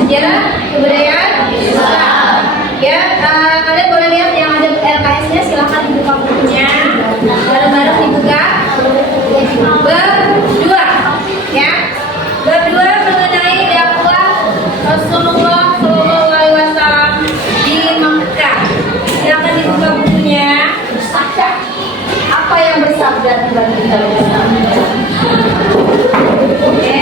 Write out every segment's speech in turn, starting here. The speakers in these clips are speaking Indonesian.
Sejarah kebudayaan Islam. Ya, kalian boleh lihat yang ada LKS-nya, silahkan dibuka bukunya. Bareng-bareng dibuka. Berdua, ya. Berdua mengenai dakwah Rasulullah SAW di Makkah. Silahkan dibuka bukunya. Apa yang bersabda bagi kita? Oke.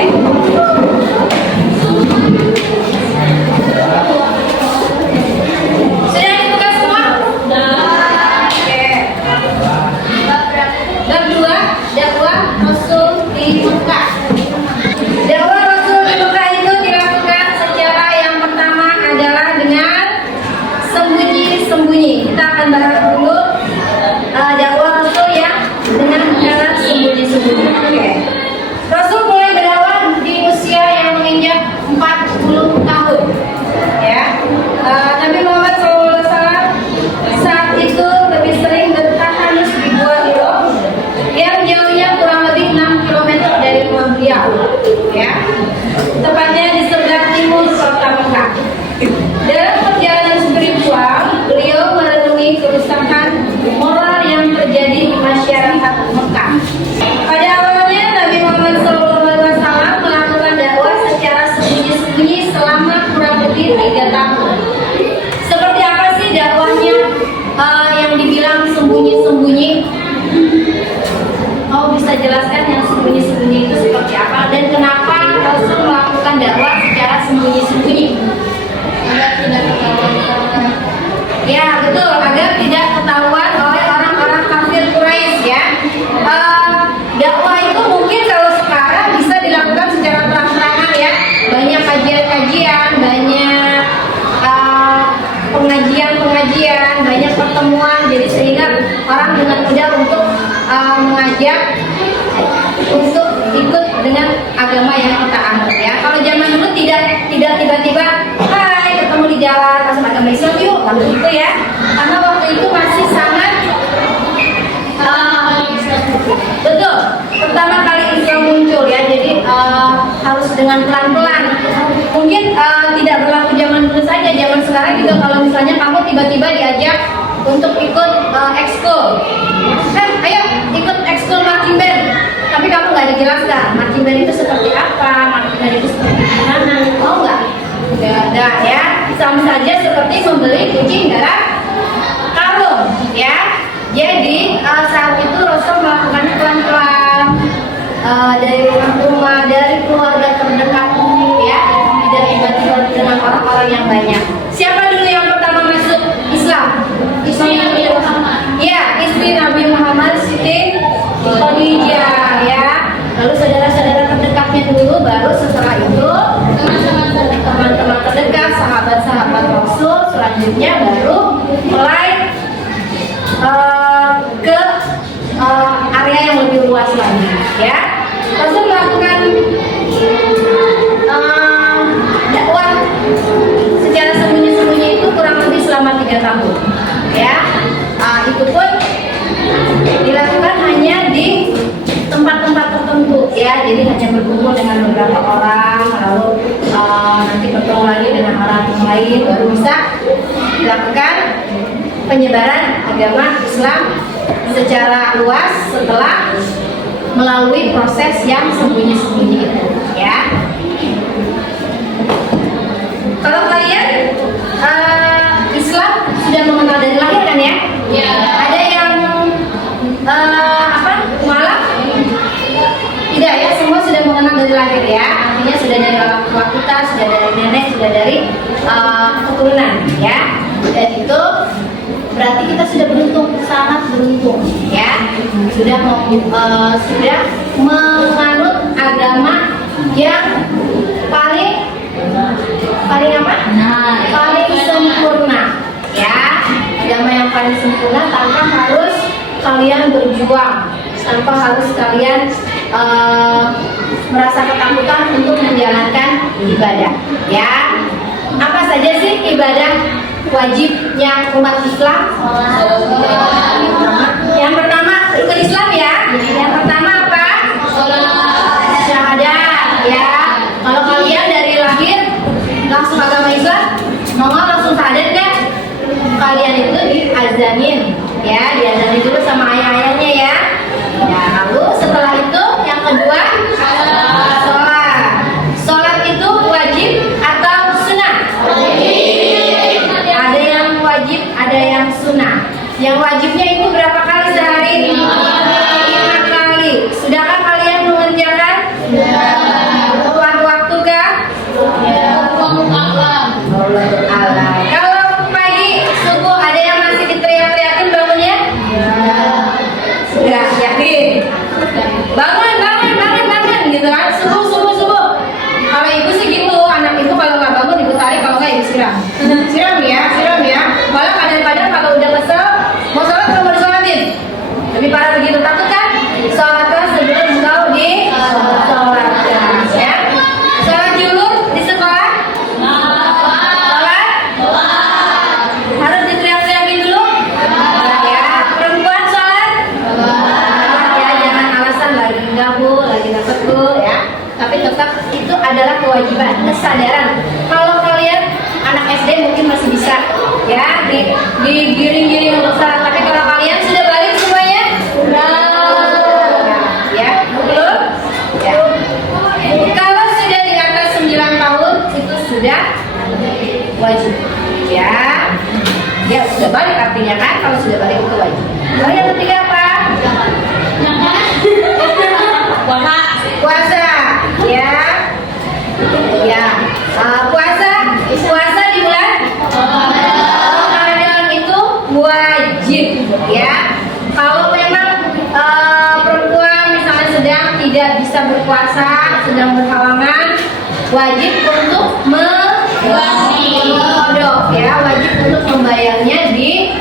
Kita akan bahas dulu dakwah Rasul yang dengan cara sembunyi-sembunyi. Okay. Rasul mulai berdakwah di usia yang menginjak 40 tahun. Ya, Nabi Muhammad SAW saat itu lebih sering bertahanus di Gua Hiro yang jauhnya kurang lebih 6 km dari rumah beliau. Ya, tepatnya di sebelah timur kota Mekah. Dalam perjalanan spiritual, beliau merenungi kerusakan moral yang terjadi di masyarakat Mekah. Pada awalnya, Nabi Muhammad SAW melakukan dakwah secara sembunyi-sembunyi selama kurang lebih 3 tahun. Seperti apa sih dakwahnya yang dibilang sembunyi-sembunyi? Mau bisa jelaskan yang sembunyi-sembunyi itu seperti apa dan kenapa Rasul melakukan dakwah secara sembunyi-sembunyi? Ya betul, agar tidak ketahuan oleh orang-orang kafir Quraisy ya. Dakwah itu mungkin kalau sekarang bisa dilakukan secara terang-terangan ya. Banyak kajian-kajian, banyak pengajian-pengajian, banyak pertemuan. Jadi sehingga orang dengan mudah untuk mengajak untuk ikut dengan agama yang kita anut ya. Kalau zaman dulu tidak tiba-tiba ketemu di jalan masuk agama Islam yuk, lalu itu ya, karena waktu itu masih sangat betul, pertama kali Islam muncul ya, jadi harus dengan pelan-pelan. Mungkin tidak berlaku zaman dulu saja, zaman sekarang juga kalau misalnya kamu tiba-tiba diajak untuk ikut ekskul, ayo ikut ekskul marching band, tapi kamu nggak dijelaskan marching band itu seperti apa, marching band itu seperti mana, mau nggak? Nggak ada ya, sama saja seperti membeli kucing dalam karung ya. Jadi saat itu Rasul melakukan pelan-pelan dari rumah ke rumah, dari keluarga terdekatmu ya, tidak tiba-tiba dengan orang-orang yang banyak. Siapa dulu yang pertama masuk Islam? Istri Nabi Muhammad. Ya, istri Nabi Muhammad Siti Khadijah ya. Lalu saudara-saudara terdekatnya dulu, baru setelah itu teman-teman terdekat, sahabat-sahabat Rasul, selanjutnya baru mulai ke area yang lebih luas lagi ya. Rasul melakukan dakwah secara sembunyi-sembunyi itu kurang lebih selama 3 tahun ya. Itu pun dilakukan hanya di tempat-tempat tertentu ya, jadi hanya berkumpul dengan beberapa orang, lalu nanti bertemu lagi dengan orang yang lain, baru bisa dilakukan penyebaran agama Islam secara luas setelah melalui proses yang sembunyi-sembunyi itu ya. Kalau kalian Islam sudah mengenal dari lahir kan ya? Ya. Ada yang malam? Tidak ya, semua sudah mengenal dari lahir ya. Artinya sudah dari orang tua kita, sudah dari nenek, sudah dari keturunan ya. Dan itu berarti kita sudah beruntung, sangat beruntung ya. Sudah menganut agama yang paling apa? Paling sempurna ya. Agama yang paling sempurna tanpa harus kalian berjuang, tanpa harus kalian merasa ketakutan untuk menjalankan ibadah ya. Apa saja sih ibadah wajibnya umat Islam? Yang pertama rukun Islam ya. Yang pertama apa? Syahadat ya. Kalau kalian dari lahir langsung agama Islam, mau langsung syahadat kan? Kalian itu diazanin ya, diazanin dulu sama ayah-ayahnya ya. Ya, lalu setelah itu yang kedua sholat. Sholat itu wajib atau sunnah? Wajib. Ada yang wajib, ada yang sunnah. Yang wajibnya itu berapa kali sehari? 5 kali. Sudahkah kalian mengerjakan? Tepat waktu kah? Allah. Kalau pagi subuh ada yang masih diteriak-teriakin bangunnya? Sudah yakin? Bangun gitu kan? Subuh. Kalau ibu sih gitu, anak itu kalau nggak bangun ibu tarik, kalau nggak ibu siram ya. Malah kadang-kadang kalau udah kesel mau sholat kalau mau disolatin, lebih parah begitu. Takut kan? Sholatlah sebelum kau disolatkan ya. Sholat zuhur di sekolah? Sholat harus diteriak-teriakin dulu ya. Perempuan sholat ya, jangan alasan lagi gabung, lagi nggak betul ya. Tapi tetap itu adalah kewajiban, kesadaran. Kalau kalian anak SD mungkin masih bisa ya digiring-giring untuk sholat. Tapi kalau kalian sudah balik semuanya, ya belum? Ya. Kalau sudah di atas 9 tahun itu sudah wajib ya. Ya sudah balik artinya kan, kalau sudah balik itu wajib. Lalu yang ketiga apa? Puasa ya. Puasa di bulan Ramadan itu wajib ya. Kalau memang perempuan misalnya sedang tidak bisa berpuasa, sedang berhalangan, wajib untuk mengqadha ya, wajib untuk membayarnya di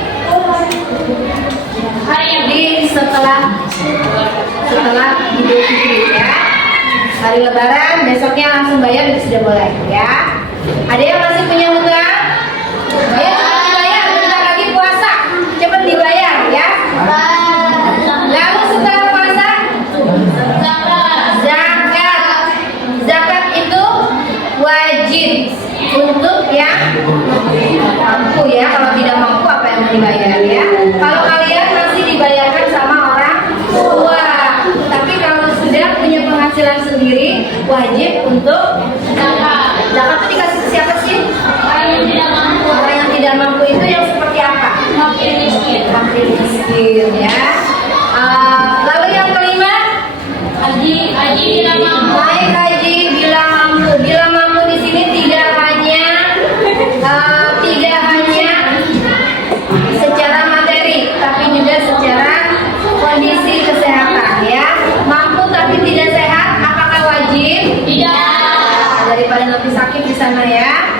setelah Idul Fitri ya. Hari Lebaran besoknya langsung bayar itu sudah boleh ya. Ada yang masih punya hutang? Bayar, bentar lagi puasa, cepat dibayar ya. Lalu setelah puasa, zakat itu wajib untuk yang mampu ya. Kalau tidak mampu apa yang mau dibayar ya? Kalau kalian masih dibayarkan sama orang tua, tapi kalau sudah punya penghasilan sendiri, wajib untuk zakat. Zakat itu dikasih ke siapa sih? Orang yang tidak mampu. Orang yang tidak mampu itu yang seperti apa? Fakir miskin ya. Lalu yang kelima, haji bila mampu. Naik haji bila mampu. Bila mampu di sini tidak hanya secara materi, tapi juga secara kondisi kesehatan ya. Mampu tapi tidak sehat, apakah wajib? Tidak. Daripada nanti sakit di sana ya.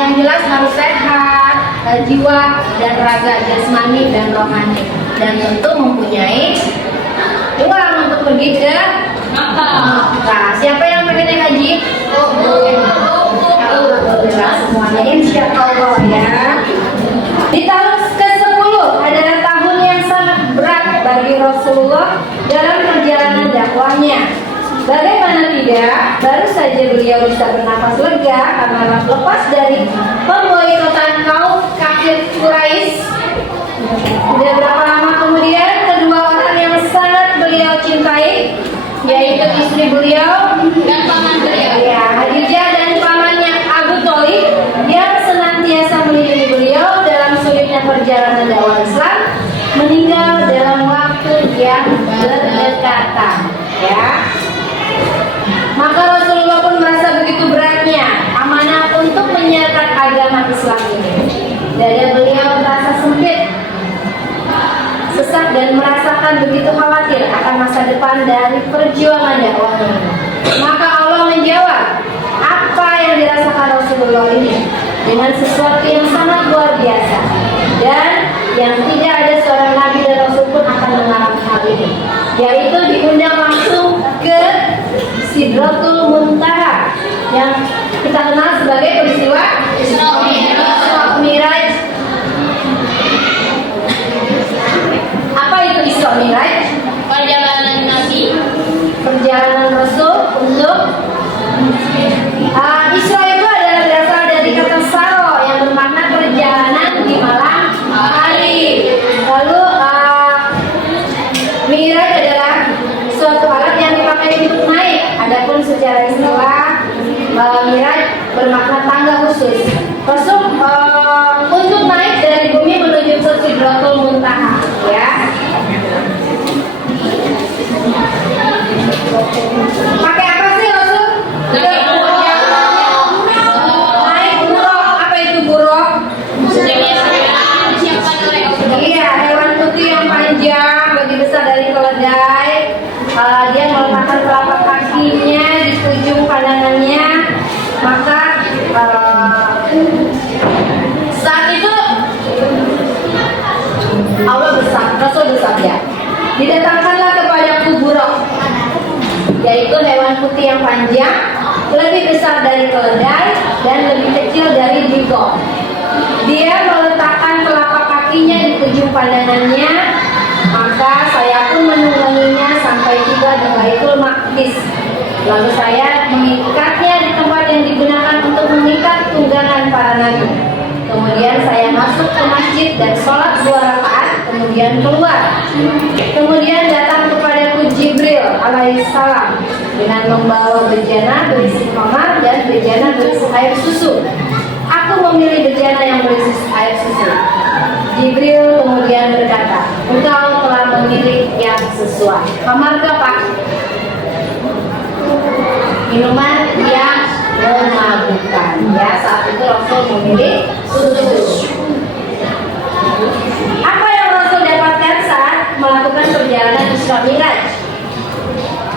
Yang jelas harus sehat jiwa dan raga, jasmani dan rohani, dan tentu mempunyai uang untuk pergi ke Makkah. Siapa yang pengen naik haji? Alhamdulillah semuanya insya Allah ya. Di tahun ke-10 adalah tahun yang sangat berat bagi Rasulullah dalam perjalanan dakwahnya. Bagaimana tidak, baru saja beliau bisa bernafas lega karena lepas dari pemboikotan kaum kafir Quraisy. Sudah berapa lama kemudian kedua orang yang sangat beliau cintai, yaitu istri beliau dan paman beliau ya, Khadijah, dan pamannya Abu Thalib yang senantiasa melindungi beliau dalam sulitnya perjalanan dakwah Islam, datang, ya. Maka Rasulullah pun merasa begitu beratnya amanah untuk menyiarkan agama Islam ini. Dada beliau merasa sempit, sesak, dan merasakan begitu khawatir akan masa depan dari perjuangan dakwah ini. Maka Allah menjawab apa yang dirasakan Rasulullah ini dengan sesuatu yang sangat luar biasa, dan yang tidak ada seorang nabi dan rasul pun akan mengalami hal ini, yaitu diundang langsung ke Sidratul Muntaha yang kita kenal sebagai peristiwa Isra Mi'raj. Apa itu Isra Mi'raj? Perjalanan Nabi, Perjalanan Rasul untuk Isra itu adalah berasal dari kata saro yang bermakna perjalanan di malam hari. Lalu Mi'raj adalah suatu alat yang dipakai untuk naik. Adapun secara istilah Mi'raj bermakna tangga khusus. Rasul untuk naik dari bumi menuju ke Sidratul Muntaha, ya. Pakai apa sih Rasul? Naik buruk. Apa itu buruk? Iya, hewan putih yang panjang, lebih besar dari keledai. Dia meletakkan telapak kakinya di ujung pandangannya. Maka saat itu Allah Rasul bersabda, didatangkanlah kepadaku buruk, yaitu hewan putih yang panjang, lebih besar dari keledai dan lebih kecil dari jigong. Dia meletakkan telapak kakinya di ujung pandangannya, maka saya pun menungganginya sampai tiba di Baitul Maqdis. Lalu saya mengikatnya di tempat yang digunakan untuk mengikat tunggangan para nabi. Kemudian saya masuk ke masjid dan sholat 2 rakaat, kemudian keluar. Kemudian datang kepadaku Jibril alaihissalam dengan membawa bejana berisi khamar dan bejana berisi air susu. Aku memilih bejana yang berisi air susu. Jibril kemudian berkata, engkau telah memilih yang sesuai. Khamar ke Pak? Minuman yang memabukkan. Ya, saat itu Rasul memilih susu. Apa yang Rasul dapatkan saat melakukan perjalanan Isra Mi'raj?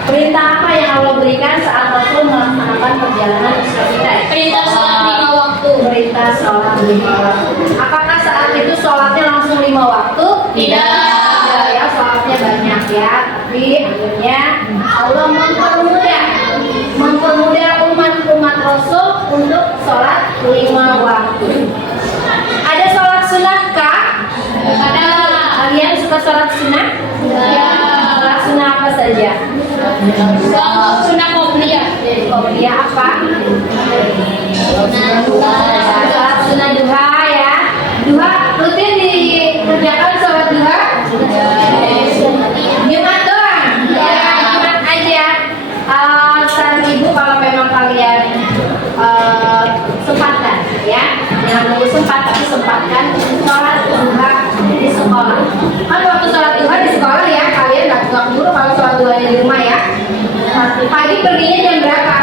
Perintah apa yang Allah berikan saat Rasul melaksanakan perjalanan Isra Mi'raj? perintah sholat 5 waktu. Perintah sholat 5 waktu. Apakah saat itu sholatnya langsung 5 waktu? Tidak. Ya, sholatnya banyak ya. Tapi akhirnya Allah mempermudah umat Rasul untuk sholat 5 waktu. Ada sholat sunnah kah? Ada. Kalian suka sholat sunnah? Ya. Sholat sunnah apa saja? Sunnah qobliyah. Qobliyah apa? Sholat sunnah duha ya. Duha rutin dikerjakan sholat duha? Jumat doang? Ya, Jumat aja. Saran ibu kalau memang kalian sempatkan ya, yang nunggu sempat tapi sempatkan sholat duha di sekolah. Kan waktu sholat duha di sekolah ya, kalian nggak keburu kalau sholat duhanya di rumah ya. Pagi perginya jam berapa?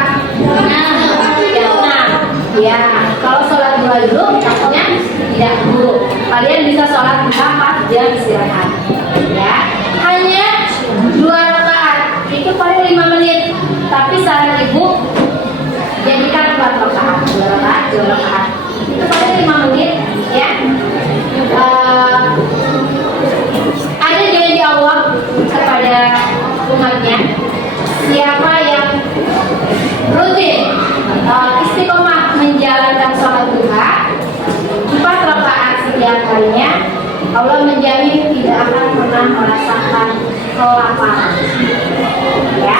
Jam 6. Ya, kalau sholat duha dulu takutnya tidak keburu. Kalian bisa sholat duha 4 jam istirahat. Ya, hanya 2 rakaat itu paling 5 menit. Tapi saran ibu jadikan 4 rakaat, 2 rakaat, 2 rakaat. Itu paling 5 menit ya. Ada janji Allah kepada umatnya, siapa yang rutin istiqomah menjalankan sholat duha 4 rakaat setiap harinya, Allah menjamin tidak akan pernah merasakan kelaparan. Ya,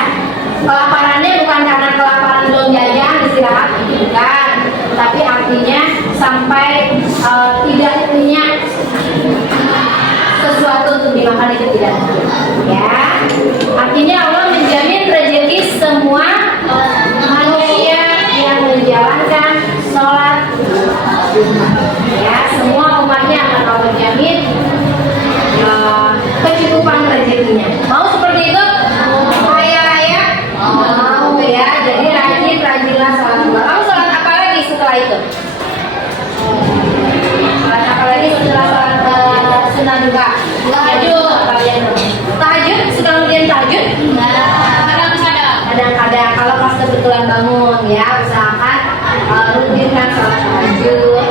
kelaparannya bukan karena kelaparan belum jajan istirahat, bukan, tapi artinya sampai tidak punya sesuatu untuk dimakan itu tidak mungkin. Ya, artinya Allah menjamin rezeki semua manusia yang menjalankan sholat. Ya, semua umatnya akan Allah jamin kecukupan rezekinya. Mau seperti itu? enggak? Tahajud. Kalian tahajud, suka ngerjain tahajud? Kadang-kadang. Kadang-kadang kalau pas kebetulan bangun ya, usahakan rutinkan sholat tahajud,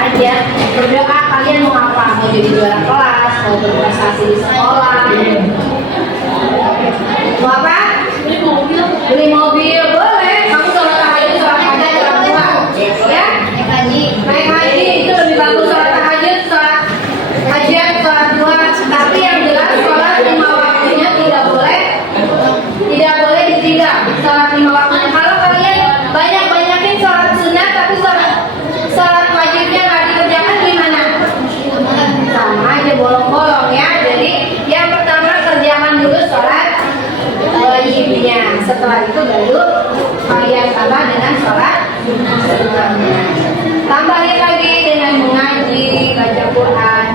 aja berdoa. Kalian mau apa? Mau jadi juara kelas, mau berprestasi di sekolah, mau apa? Beli mobil. Beli mobil boleh. Kamu sholat tahajud, sholat tahajud orang tua, ya? Naik haji itu lebih bagus sholat tahajud, sholat hajat, sholat dua. Tapi yang jelas sholat 5 waktunya tidak boleh ditinggal. Sholat 5 waktunya. Kalau kalian banyakin sholat sunat tapi sholat wajibnya nggak dikerjakan gimana? Sama aja bolong-bolong ya. Jadi yang pertama kerjakan dulu sholat wajibnya. Setelah itu baru kalian tambah dengan sholat sunatnya. Tambahin lagi dengan mengaji, baca Quran.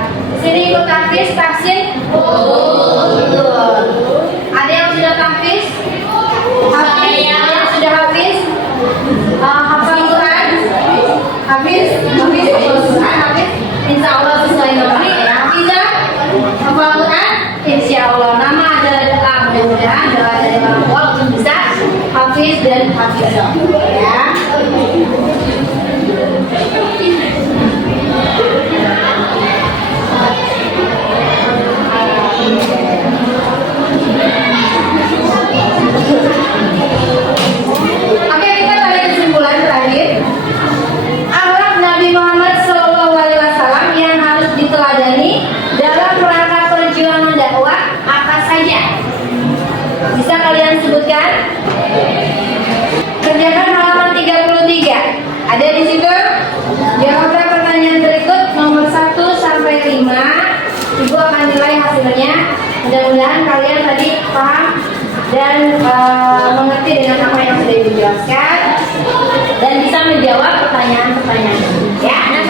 Sini ikut tahfiz, tahsin. Betul. Ada yang sudah tahfiz? Hafiz? Yang sudah hafiz? Hafal Quran? Hafiz? Hafiz? Insya Allah sesuai nama ya. Hafizah? Hafal Quran? Insya Allah. Nama adalah doa. Mudah-mudahan doa dari orang tua untuk bisa hafiz dan hafizah. Ya. Oke, kita tarik kesimpulan terakhir. Akhlak Nabi Muhammad SAW yang harus diteladani dalam rangka perjuangan dakwah apa saja? Bisa kalian sebutkan? Kerjakan halaman 33. Ada di situ? Jawablah pertanyaan berikut nomor 1 sampai 5. Ibu akan nilai hasilnya. Mudah-mudahan kalian tadi paham dan mengerti dengan apa yang sudah Ibu jelaskan dan bisa menjawab pertanyaan-pertanyaan. Ya.